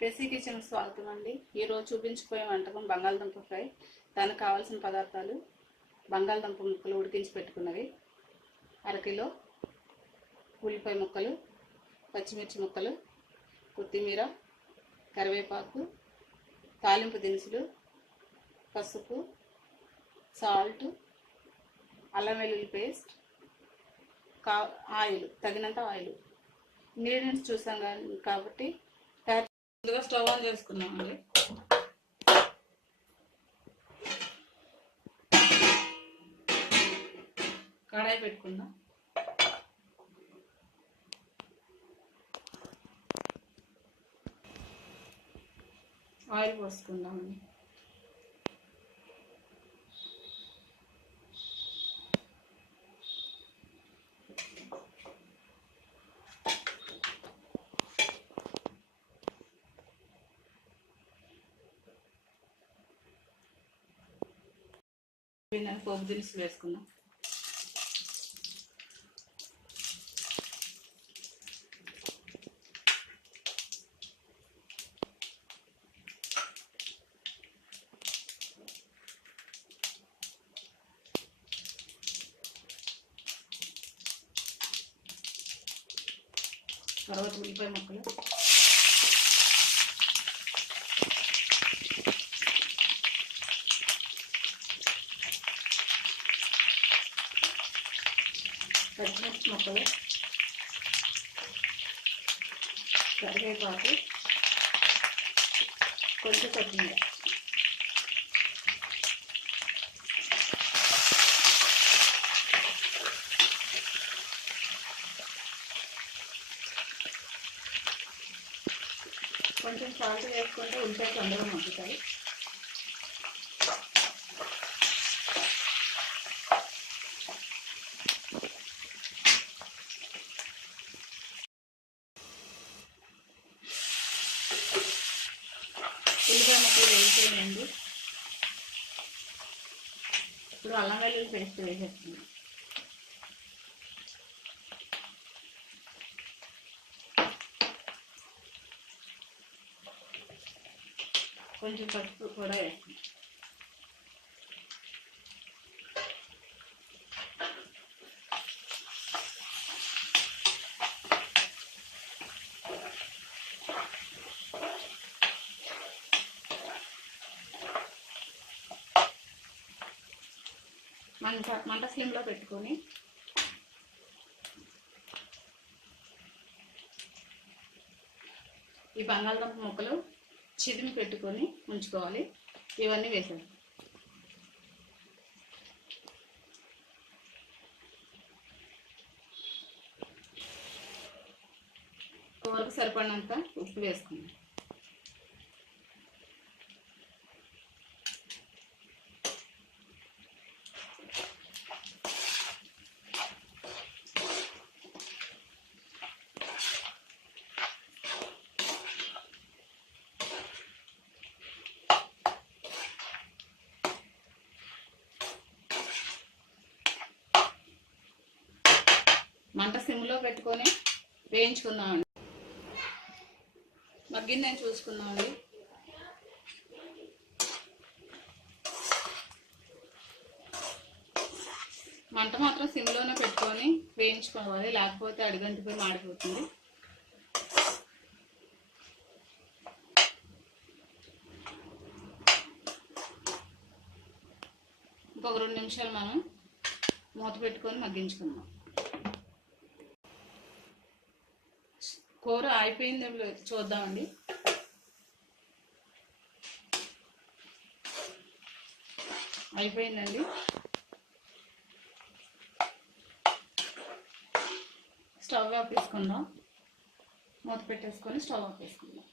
KC kitchen స్వాగతం అండి. ఈరోజు చూపించిపోయే వంటకం బంగాళదుంప ఫ్రై. దానికి కావాల్సిన పదార్థాలు: బంగాళదుంప ముక్కలు ఉడికించి పెట్టుకున్నవి, అరకిలో ఉల్లిపాయ ముక్కలు, పచ్చిమిర్చి ముక్కలు, కొత్తిమీర, కరివేపాకు, తాలింపు దినుసులు, పసుపు, సాల్ట్, అల్లం వెల్లుల్లి పేస్ట్, ఆయిల్, తగినంత ఆయిల్. ఇంగ్రీడియంట్స్ చూసాం కాబట్టి ముందుగా స్టవ్ ఆన్ చేసుకున్నామండి. కడాయి పెట్టుకుందాం. ఆయిల్ పోసుకుందామండి. పోపు దినుసులు వేసుకుందాం. తర్వాత ఉల్లిపాయ ముక్కలు, పచ్చిమిర్చి ముక్కలు, కరివేపాకు, కొంచెం కొత్తిమీర. కొంచెం సాల్ట్ వేసుకుంటే ఉల్లిపాయ తొందరగా మగ్గుతాయి. ఉల్లిపాయ ముక్కలు వేసేయండి. ఇప్పుడు అల్లం వెల్లుల్లి పేస్ట్ వేసేస్తున్నాం. కొంచెం పసుపు కూడా వేస్తాం. మంట స్లిమ్లో పెట్టుకొని ఈ బంగాళదుంప ముక్కలు చిదిమి పెట్టుకొని ఉంచుకోవాలి. ఇవన్నీ వేసాను. కూరకు సరిపడినంత ఉప్పు వేసుకున్నాను. మంట సిమ్లో పెట్టుకొని వేయించుకుందామండి. మగ్గిందని చూసుకుందామండి. మంట మాత్రం సిమ్లోనే పెట్టుకొని వేయించుకోవాలి, లేకపోతే అడుగంటిపోయి మాడిపోతుంది. ఇంకొక 2 నిమిషాలు మనం మూత పెట్టుకొని మగ్గించుకుందాం. కూర అయిపోయిందో చూద్దామండి. అయిపోయిందండి. స్టవ్ ఆపేసుకుందాం. మూత పెట్టేసుకొని స్టవ్ ఆపేసుకుందాం.